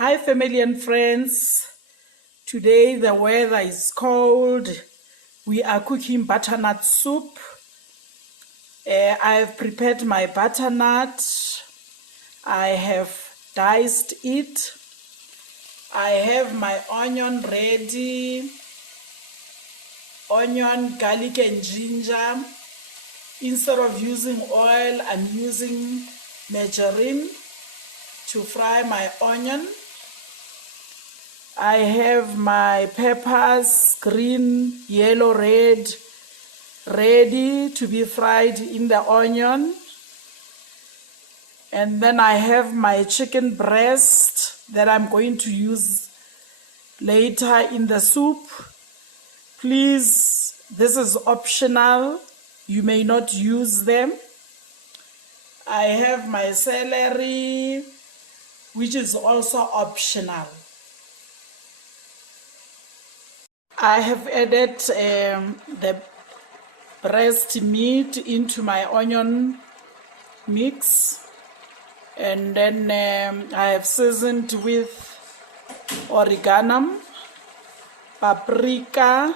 Hi, family and friends. Today the weather is cold. We are cooking butternut soup. I've prepared my butternut. I have diced it. I have my onion ready. Onion, garlic and ginger. Instead of using oil, I'm using margarine to fry my onion. I have my peppers, green, yellow, red, ready to be fried in the onion. And then I have my chicken breast that I'm going to use later in the soup. Please, this is optional. You may not use them. I have my celery, which is also optional. I have added the breast meat into my onion mix, and then I have seasoned with oregano, paprika,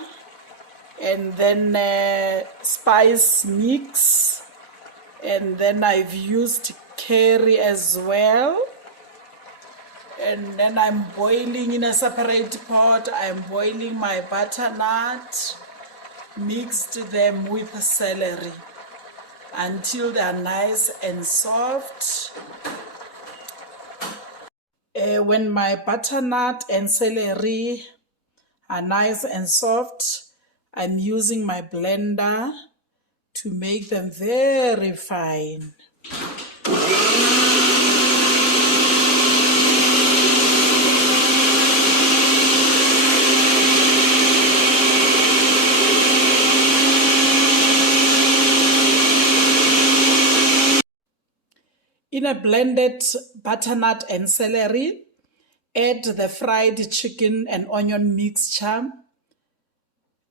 and then spice mix, and then I've used curry as well. And then I'm boiling in a separate pot. I'm boiling my butternut, mixed them with celery until they're nice and soft. When my butternut and celery are nice and soft, I'm using my blender to make them very fine. In a blended butternut and celery, add the fried chicken and onion mixture.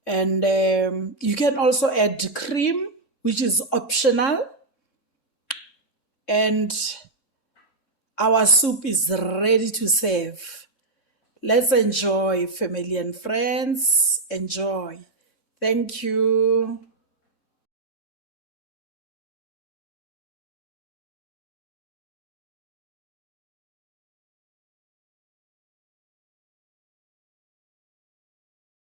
And you can also add cream, which is optional. And our soup is ready to serve. Let's enjoy, family and friends. Enjoy. Thank you.